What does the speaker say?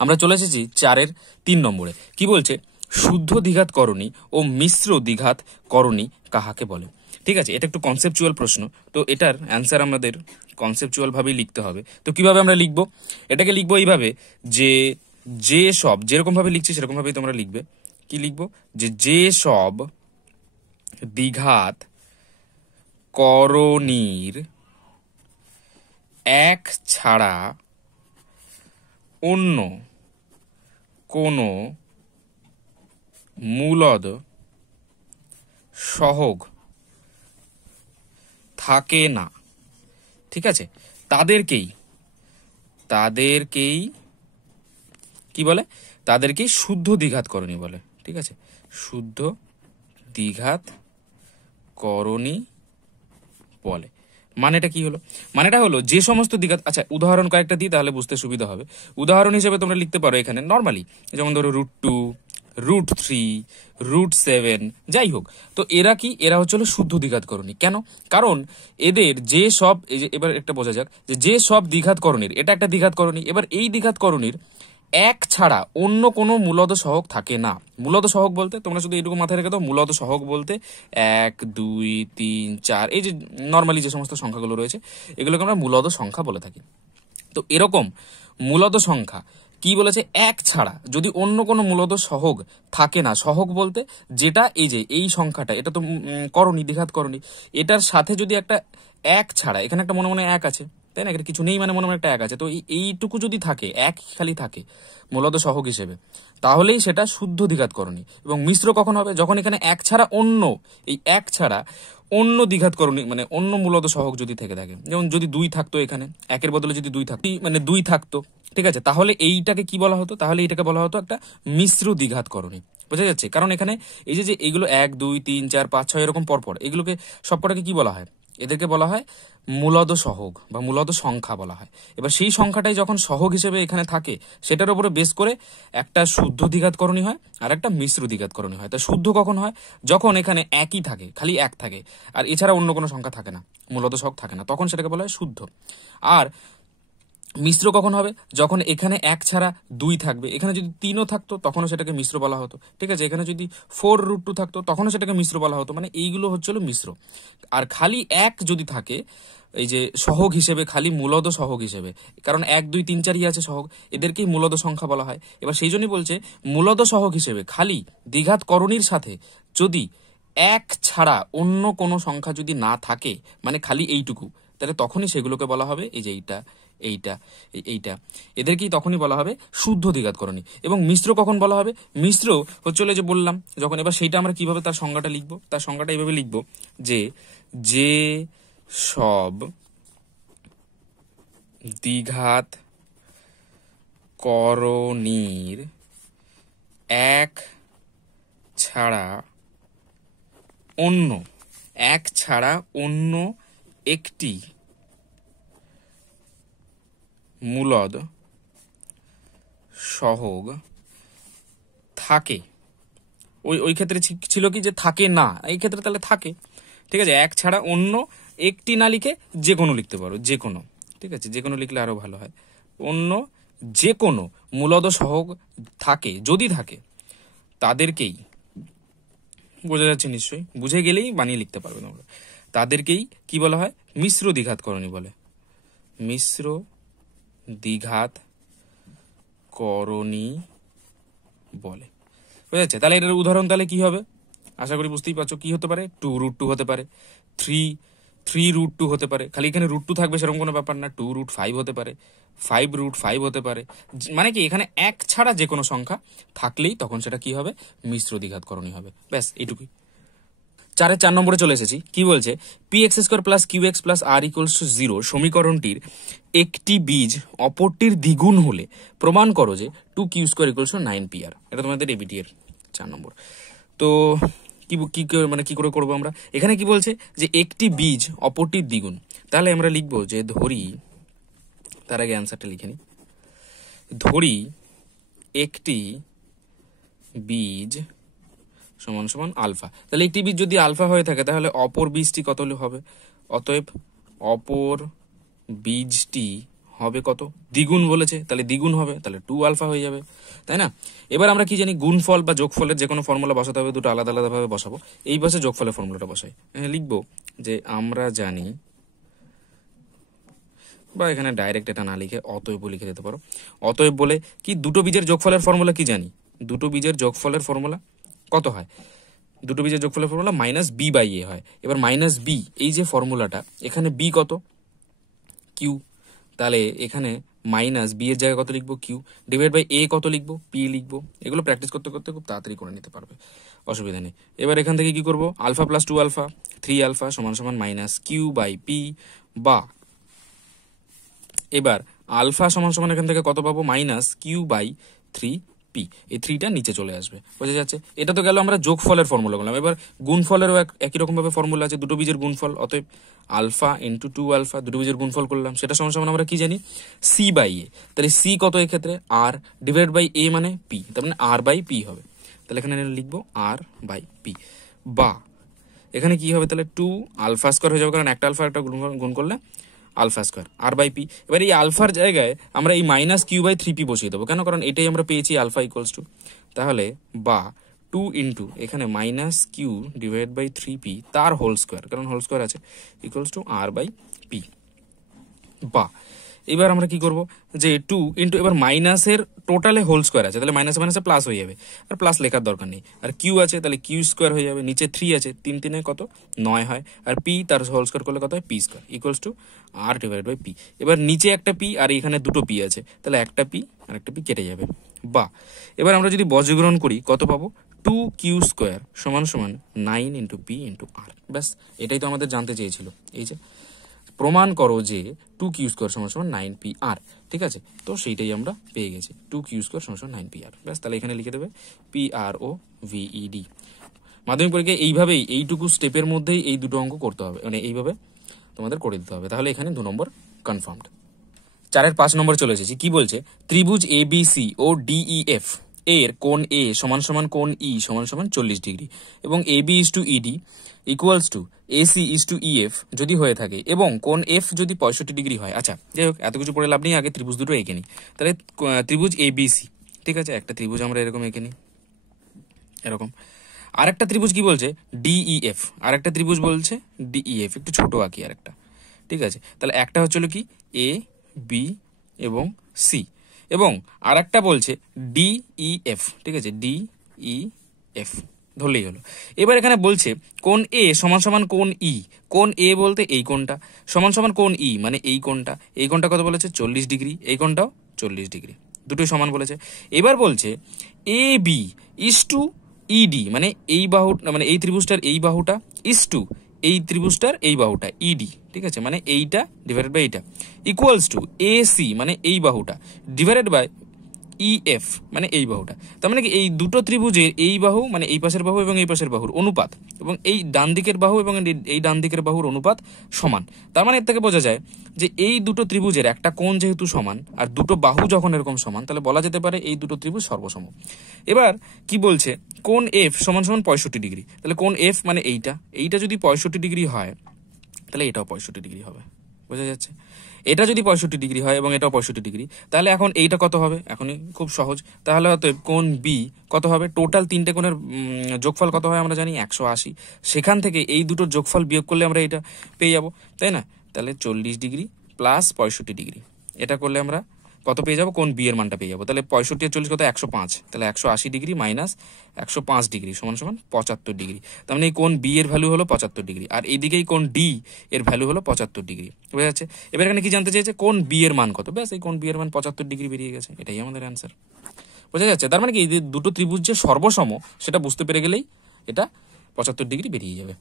আমরা চলে এসেছি 4-3 নম্বরে। কি বলছে? শুদ্ধ দ্বিঘাত করণী ও মিশ্র দ্বিঘাত করণী কাহাকে বলে? ঠিক আছে, এটা একটু কনসেপচুয়াল প্রশ্ন, তো এটার অ্যান্সার আমাদের কনসেপচুয়াল ভাবেই লিখতে হবে। তো কিভাবে আমরা লিখবো? এটাকে লিখবো এইভাবে যে যে সব, যেরকম ভাবে লিখছি সেরকম ভাবেই তোমরা লিখবে। কি লিখবো? যে সব দ্বিঘাত করণীর এক ছাড়া অন্য কোনো মূলদ সহগ থাকে না, ঠিক আছে, তাদেরকেই কি বলে? তাদেরকেই শুদ্ধ দ্বিঘাত করণী বলে। ঠিক আছে, শুদ্ধ দ্বিঘাত করণী বলে। মানেটা কি হলো? মানেটা হলো যে সমস্ত দ্বিঘাত, আচ্ছা উদাহরণ কয়েকটা দিই তাহলে বুঝতে সুবিধা হবে। উদাহরণ হিসেবে তোমরা লিখতে পারো এখানে নর্মালি, যেমন ধরো √2, √3, √7, যাই হোক। তো এরা কি? এরা হচ্ছে শুদ্ধ দ্বিঘাত করণী। কেন? কারণ এদের যে সব, এবার একটা বোঝা যাক যে সব দ্বিঘাত করণীর, এটা একটা দ্বিঘাত করণী, এবার এই দ্বিঘাত করণীর এক ছাড়া অন্য কোনো মূলদ সহগ থাকে না। মূলদ সহগ বলতে তোমরা শুধু এইটুকু মাথায় রেখে দাও, মূলদ সহগ বলতে 1, 2, 3, 4, এই যে নর্মালি যে সমস্ত সংখ্যাগুলো রয়েছে এগুলোকে আমরা মূলদ সংখ্যা বলে থাকি। তো এরকম মূলদ সংখ্যা কি বলেছে? এক ছাড়া যদি অন্য কোনো মূলদ সহগ থাকে না। সহগ বলতে যেটা এই যে এই সংখ্যাটা, এটা তো করণী, দ্বিঘাত করণী, এটার সাথে যদি একটা এক ছাড়া, এখানে একটা মনে মনে এক আছে, তাই না? এখানে কিছু নেই মানে মনে মনে একটা এক আছে, তো এইটুকু যদি থাকে, এক খালি থাকে মূলদ সহগ হিসেবে, তাহলেই সেটা শুদ্ধ দ্বিঘাত করণী। এবং মিশ্র কখন হবে? যখন এখানে এক ছাড়া অন্য, এই এক ছাড়া অন্য দ্বিঘাত করণী মানে অন্য মূলদ সহগ যদি থেকে থাকে। যেমন যদি 2 থাকতো, এখানে একের বদলে যদি 2 থাকতো, মানে 2 থাকতো, ঠিক আছে, তাহলে এইটাকে কি বলা হতো? তাহলে এইটাকে বলা হতো একটা মিশ্র দ্বিঘাত করণী। বোঝা যাচ্ছে? কারণ এখানে এই যে এইগুলো 1, 2, 3, 4, 5, 6 এরকম পরপর, এগুলোকে সবকটাকে কি বলা হয়? এদেরকে বলা হয় মূলদ সহগ বা মূলদ সংখ্যা বলা হয়। এবার সেই সংখ্যাটাই যখন সহগ হিসেবে এখানে থাকে, সেটার উপরে বেস করে একটা শুদ্ধ দ্বিঘাত করণী হয় আর একটা মিশ্র দ্বিঘাত করণী হয়। তা শুদ্ধ কখন হয়? যখন এখানে একই থাকে, খালি এক থাকে, আর এছাড়া অন্য কোনো সংখ্যা থাকে না, মূলদ সহগ থাকে না, তখন সেটাকে বলা হয় শুদ্ধ। আর মিশ্র কখন হবে? যখন এখানে এক ছাড়া 2 থাকবে, এখানে যদি 3ও থাকতো তখনও সেটাকে মিশ্র বলা হতো, ঠিক আছে, এখানে যদি 4√2 থাকতো তখনও সেটাকে মিশ্র বলা হতো। মানে এইগুলো হচ্ছিল মিশ্র। আর খালি এক যদি থাকে এই যে সহগ হিসেবে, খালি মূলদ সহগ হিসেবে, কারণ 1, 2, 3, 4ই আছে সহগ, এদেরকেই মূলদ সংখ্যা বলা হয়। এবার সেই জন্যই বলছে মূলদ সহগ হিসেবে খালি দ্বিঘাত করণীর সাথে যদি এক ছাড়া অন্য কোনো সংখ্যা যদি না থাকে, মানে খালি এইটুকু, তাহলে তখনই সেগুলোকে বলা হবে এই যে এইটা, এদেরকেই তখনই বলা হবে শুদ্ধ দ্বিঘাত করণী। এবং মিশ্র কখন বলা হবে? মিশ্র হচ্ছে যে বললাম যখন, এবার সেইটা আমরা কিভাবে তার সংজ্ঞাটা লিখবো? তার সংজ্ঞাটা এইভাবে লিখবো যে সব দ্বিঘাত করণীর এক ছাড়া অন্য একটি মূলদ সহগ থাকে। ওই ক্ষেত্রে ছিল কি যে থাকে না, এই ক্ষেত্রে তাহলে থাকে, ঠিক আছে। এক ছাড়া অন্য একটি না লিখে যে কোনো লিখতে পারো, যে কোনো, ঠিক আছে, যে কোনো লিখলে আরো ভালো হয়। অন্য যে কোনো মূলদ সহগ থাকে, যদি থাকে, তাদেরকেই, বোঝা যাচ্ছে নিশ্চয়ই, বুঝে গেলেই বানিয়ে লিখতে পারবে তোমরা, তাদেরকেই কি বলা হয়? মিশ্র দ্বিঘাত করণী বলে। মিশ্র দ্বিঘাত করণী বলে, বুঝা যাচ্ছে? তাহলে এটার উদাহরণ তাহলে কি হবে? আশা করি বুঝতেই পারছো কি হতে পারে। 2√2 হতে পারে, 3√2 হতে পারে, খালি এখানে √2 থাকবে সেরকম কোনো ব্যাপার না, 2√5 হতে পারে, 5√5 হতে পারে। মানে কি এখানে এক ছাড়া যে কোনো সংখ্যা থাকলেই তখন সেটা কি হবে? মিশ্র দ্বিঘাত করণী হবে। ব্যাস এইটুকুই। 4 নম্বরে চলে এসেছি। কি বলছে? px² + qx + r = 0 সমীকরণটির একটি বীজ অপরটির দ্বিগুণ হলে প্রমাণ করো যে 2q² = 9pr। এটা তোমাদের এবিটি এর 4 নম্বর। তো কি করে করবো আমরা? এখানে কি বলছে যে একটি বীজ অপরটির দ্বিগুণ, তাহলে আমরা লিখবো যে ধরি, তার আগে অ্যান্সারটা লিখে নি, ধরি একটি বীজ সমান সমান আলফা। তাহলে একটি বীজ যদি আলফা হয়ে থাকে তাহলে অপর বীজটি কত হবে? অতএব অপর বীজটি হবে কত, দ্বিগুণ বলেছে তাহলে দ্বিগুণ হবে, তাহলে 2 আলফা হয়ে যাবে, তাই না? এবার আমরা কি জানি, গুণফল বা যোগফলের যে কোনো ফর্মুলা বসাতে হবে, দুটো আলাদা আলাদা ভাবে বসাবো। এই পাশে যোগফলের ফর্মুলাটা বসাই, লিখবো যে আমরা জানি, বা এখানে ডাইরেক্ট এটা না লিখে অতএব লিখে দিতে পারো। অতএব বলে কি, দুটো বীজের যোগফলের ফর্মুলা কি জানি, দুটো বীজের যোগফলের ফর্মুলা কত হয়, দুটো বীজের যোগফলের ফর্মুলা মাইনাস বি বাই এ হয়। এবার মাইনাস বি, এই যে ফর্মুলাটা, এখানে বি কত, কিউ, তাহলে এখানে মাইনাস বি এর জায়গায় কত লিখবো, কিউ, ডিভাইড বাই এ কত লিখবো, পি লিখবো। এগুলো প্র্যাকটিস করতে করতে খুব তাড়াতাড়ি করে নিতে পারবে, অসুবিধা নেই। এবার এখান থেকে কি করবো, আলফা প্লাস 2 আলফা 3 আলফা সমান সমান মাইনাস কিউ বাই পি, বা এবার আলফা সমান সমান এখান থেকে কত পাবো, মাইনাস কিউ বাই 3 পি। এই 3টা নিচে চলে আসবে, বোঝা যাচ্ছে? এটা তো গেল আমরা যোগফলের ফর্মুলা করলাম। এবার গুণফলেরও একই রকম ভাবে ফর্মুলা আছে, দুটো বীজের গুণফল। অতএব আলফা ইন্টু 2 আলফা, দুটো বীজের গুণফল করলাম, সেটা সমান সমান আমরা কি জানি, সি বাই এ। তাহলে সি কত এক্ষেত্রে, আর, ডিভাইড বাই এ মানে পি, তার মানে আর বাই পি হবে। তাহলে এখানে লিখবো আর বাই পি, বা এখানে কি হবে, তাহলে 2 আলফা স্কোয়ার হয়ে যাবে, কারণ একটা আলফা একটা গুণ করলে alpha square, r by p. এবার এই আলফার জায়গায় আমরা এই মাইনাস কিউ বাই 3 পি বসিয়ে দেবো, কেন, কারণ এটাই আমরা পেয়েছি আলফা ইকুয়ালস টু। তাহলে বা 2 ইন্টু এখানে minus q divide by 3 p তার হোল স্কোয়ার, কারণ হোল স্কোয়ার আছে, equals to r by p. বা এবার আমরা কি করব, যে 2 ইন্টু, এবার মাইনাসের টোটালে হোল স্কোয়ার আছে, তাহলে মাইনাসে মাইনাসে প্লাস হয়ে যাবে, আর প্লাস লেখার দরকার নেই। আর কিউ আছে, তাহলে কিউ স্কোয়ার হয়ে যাবে, নিচে 3 আছে, 3 3 কত 9 হয়, আর পি তার হোল স্কোয়ার করলে কত হয়, p square equals to r divide by p. এবার নিচে একটা পি আর এখানে দুটো পি আছে, তাহলে একটা পি আর একটা পি কেটে যাবে। বা এবার আমরা যদি বজ্রগ্রহণ করি কত পাবো, 2 কিউ স্কোয়ার সমান সমান 9 ইন্টু পি ইন্টু আর। ব্যাস, এটাই তো আমাদের জানতে চেয়েছিল। এই যে প্রমাণ করো যে 2 কিউ স্কোয়ার সমান সমান 9 পি আর, ঠিক আছে? তো সেইটাই আমরা পেয়ে গেছি, 2 কিউ স্কোয়ার সমান সমান 9 পি আর। ব্যাস, তাহলে এখানে লিখে দেবে পি আর ও ভিইডি। মাধ্যমিক পরীক্ষায় এইভাবেই, এইটুকু স্টেপের মধ্যেই এই দুটো অঙ্ক করতে হবে, মানে এইভাবে তোমাদের করে দিতে হবে, তাহলে এখানে 2 নম্বর কনফার্মড। 4-এর 5 নম্বর চলে এসেছি। কি বলছে, ত্রিভুজ A B C O DEF এর কোণ এ সমান সমান কোণ ই সমান সমান 40 ডিগ্রি, এবং A B is to ED equals to AC is to EF যদি হয়ে থাকে, এবং কোণ এফ যদি 65 ডিগ্রি হয়। আচ্ছা, যাই হোক, এত কিছু পড়ে লাভ নেই, আগে ত্রিভুজ দুটো এঁকে নিই। তাহলে ত্রিভুজ এ বি সি, ঠিক আছে, একটা ত্রিভুজ আমরা এরকম এঁকে নিই, এরকম। আরেকটা ত্রিভুজ কি বলছে, ডিইএফ, আরেকটা ত্রিভুজ বলছে ডিইএফ, একটু ছোট আঁকি আরেকটা, ঠিক আছে? তাহলে একটা হচ্ছিল কি এ বি এবং সি, এবং আর একটা বলছে ডিইএফ, ঠিক আছে, ডিইএফ ধরলেই হলো। এবার এখানে বলছে কোণ এ সমান সমান কোণ ই, কোণ এ বলতে এই কোণটা, সমান সমান কোণ ই মানে এই কোণটা, এই কোণটা কত বলেছে 40 ডিগ্রি, এই কোণটাও 40 ডিগ্রি, দুটোই সমান বলেছে। এবার বলছে এ বি ইস টু ইডি, মানে এই বাহু, মানে এই ত্রিভুজটার এই বাহুটা ইস টু এই ত্রিভুজটার এই বাহুটা ইডি, ঠিক আছে, মানে এইটা ডিভাইডেড বাই এইটা, ইকুয়ালস টু এসি মানে এই বাহুটা ডিভাইডেড বাই ইএফ মানে এই বাহুটা। তার মানে কি, এই দুটো ত্রিভুজের এই বাহু মানে এই পাশের বাহু এবং এই পাশের বাহুর অনুপাত, এবং এই ডান দিকের বাহু এবং এই ডান দিকের বাহুর অনুপাত সমান। তার মানে এর থেকে বোঝা যায় যে এই দুটো ত্রিভুজের একটা কোণ যেহেতু সমান, আর দুটো বাহু যখন এরকম সমান, তাহলে বলা যেতে পারে এই দুটো ত্রিভুজ সর্বসম। এবার কি বলছে, কোণ এফ সমান সমান 65 ডিগ্রি, তাহলে কোণ এফ মানে এইটা, এইটা যদি 65 ডিগ্রি হয়, তাহলে এটাও 65 ডিগ্রি হবে, বোঝা যাচ্ছে? এটা যদি 65 ডিগ্রি হয় এবং এটাও 65 ডিগ্রি, তাহলে এখন এইটা কত হবে, এখনই খুব সহজ। তাহলে হয়তো কোণ বি কত হবে, টোটাল তিনটে কোণের যোগফল কত হয় আমরা জানি 180, সেখান থেকে এই দুটোর যোগফল বিয়োগ করলে আমরা এটা পেয়ে যাবো, তাই না? তাহলে 40 ডিগ্রি প্লাস 65 ডিগ্রি, এটা করলে আমরা কত পেয়ে যাবো, কোণ বি এর মানটা পেয়ে যাবো। তাহলে 65 আর 40 কত, 105, তাহলে 180 ডিগ্রি মাইনাস 105 ডিগ্রি সমান সমান 75 ডিগ্রি। তার মানে এই কোণ বি এর ভ্যালু হলো 75 ডিগ্রি, আর এইদিকেই কোণ ডি এর ভ্যালু হলো 75 ডিগ্রি, বোঝা যাচ্ছে? এবার এখানে কি জানতে চেয়েছে, কোণ বি এর মান কত, ব্যাস এই কোণ বি এর মান 75 ডিগ্রি বেরিয়ে গেছে, এটাই আমাদের অ্যান্সার, বোঝা যাচ্ছে? তার মানে কি, এই দুটো ত্রিভুজ যে সর্বসম সেটা বুঝতে পেরে গেলেই এটা 75 ডিগ্রি বেরিয়ে যাবে।